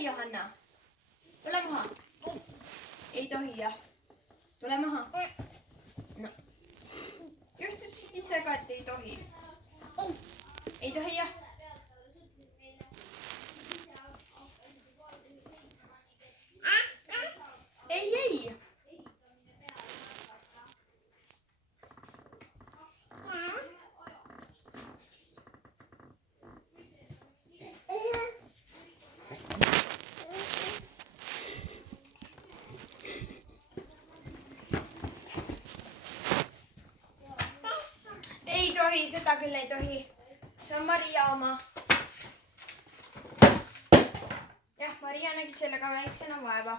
tohi, Johanna. Tule maha. Ei tohi, jah. Tule maha. No. Just ütlesid ise ka, et ei tohi. Ei tohi, jah. Ei. Ei tohi, seda küll ei tohi. See on Maria oma. Jah, Maria nägi sellega väiksena vaeva.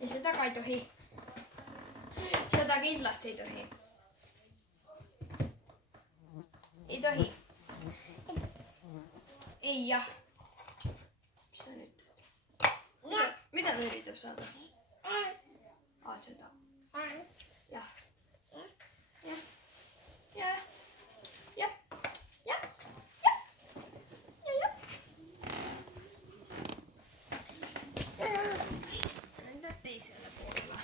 Ja seda ka ei tohi. Seda kindlasti ei tohi. Ei tohi. Ei, jah. Mis sa nüüd teed? Mida ta üritab saada? Seda. Jah. Enda teisele poolele.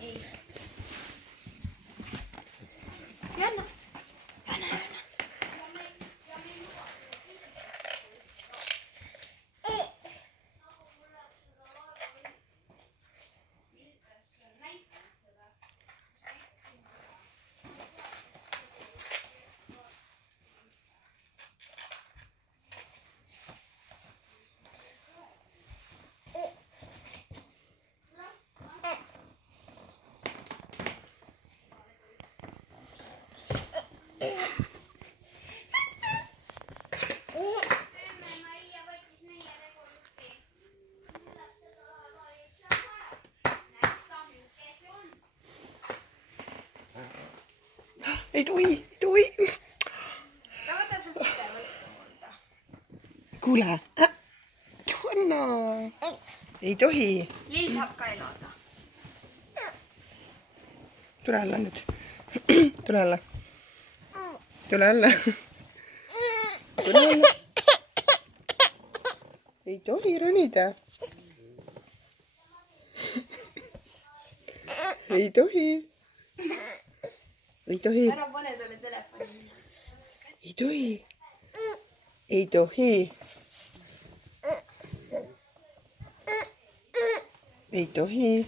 Ei. Janna. Ei tohi. Ta võtab sun pide võtsta. Kuule. Johanna. Ei tohi. Lill tahab ka elada. Tule jälle nüüd. Tule jälle. Ei tohi ronida. Ei tohi. Ära pane talle telefoni. Ei tohi. Ei tohi.